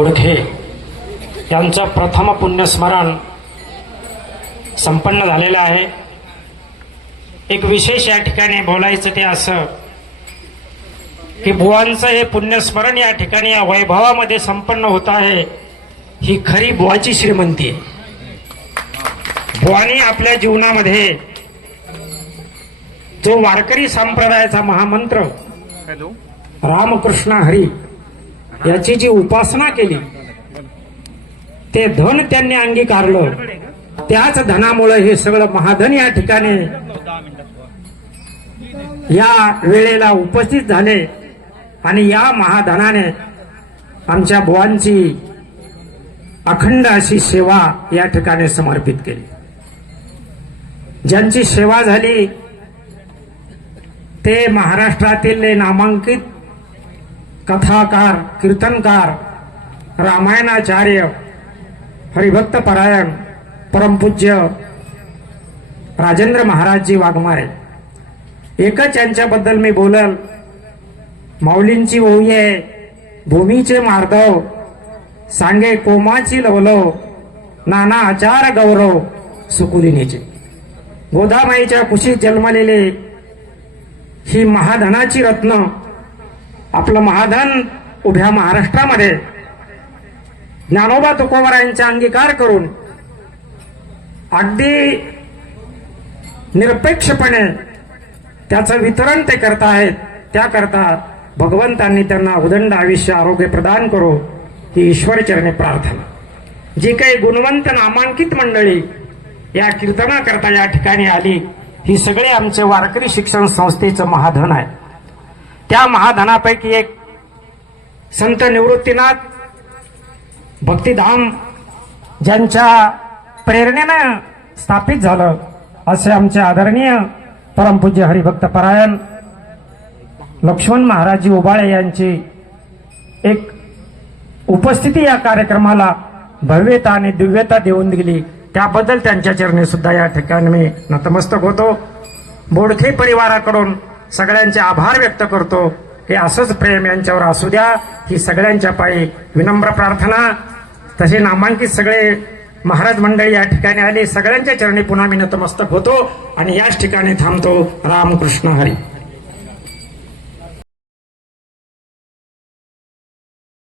बोडखे यांचं प्रथम पुण्यस्मरण संपन्न झालेलं आहे. एक विशेष या ठिकाणी बोलायचं ते असं की बुवांचं हे पुण्यस्मरण या ठिकाणी या वैभवामध्ये संपन्न होत आहे ही खरी बुवाची श्रीमंती आहे. बुवानी आपल्या जीवनामध्ये जो वारकरी संप्रदायाचा महामंत्र रामकृष्ण हरी याची जी उपासना केली ते धन त्यांनी अंगीकारलं. त्याच धनामुळे हे सगळं महाधन या ठिकाणी या वेळेला उपस्थित झाले आणि या महाधनाने आमच्या बुवांची अखंड अशी सेवा या ठिकाणी समर्पित केली. ज्यांची सेवा झाली ते महाराष्ट्रातील नामांकित कथाकार कीर्तनकार रामायणाचार्य हरिभक्त परायण परमपूज्य राजेंद्र महाराजजी वाघमारे. एकच यांच्याबद्दल मी बोलल. माऊलींची ओवी आहे भूमीचे मार्दव सांगे कोमाची लवलव नाना आचार गौरव सुकुलिनीचे. गोदामाईच्या कुशीत जन्मलेले ही महाधनाची रत्न आपलं महाधन उभ्या महाराष्ट्रामध्ये ज्ञानोबा तुकोबरायांचा अंगीकार करून अगदी निरपेक्षपणे त्याचं वितरण ते करतायत त्याकरता भगवंतांनी त्यांना उदंड आयुष्य आरोग्य प्रदान करो ही ईश्वरचरणी प्रार्थना. जी काही गुणवंत नामांकित मंडळी या कीर्तनाकरता या ठिकाणी आली ही सगळे आमचे वारकरी शिक्षण संस्थेचं महाधन आहे. त्या महाधनापैकी एक संत निवृत्तीनाथ भक्तिधाम ज्यांच्या प्रेरणेनं स्थापित झालं असे आमचे आदरणीय परमपूज्य हरिभक्त परायण लक्ष्मण महाराजी उबाळे यांची एक उपस्थिती या कार्यक्रमाला भव्यता आणि दिव्यता देऊन दिली. त्याबद्दल त्यांच्या चरणी सुद्धा या ठिकाणी मी नतमस्तक होतो. बोडखे परिवाराकडून सगळ्यांचे आभार व्यक्त करतो. हे असंच प्रेम यांच्यावर असू द्या. ही सगळ्यांच्या पायी विनम्र प्रार्थना. तसे नामांकित सगळे महाराज मंडळी या ठिकाणी आले. सगळ्यांच्या चरणी पुन्हा मी नतमस्तक होतो आणि याच ठिकाणी थांबतो. रामकृष्ण हरी.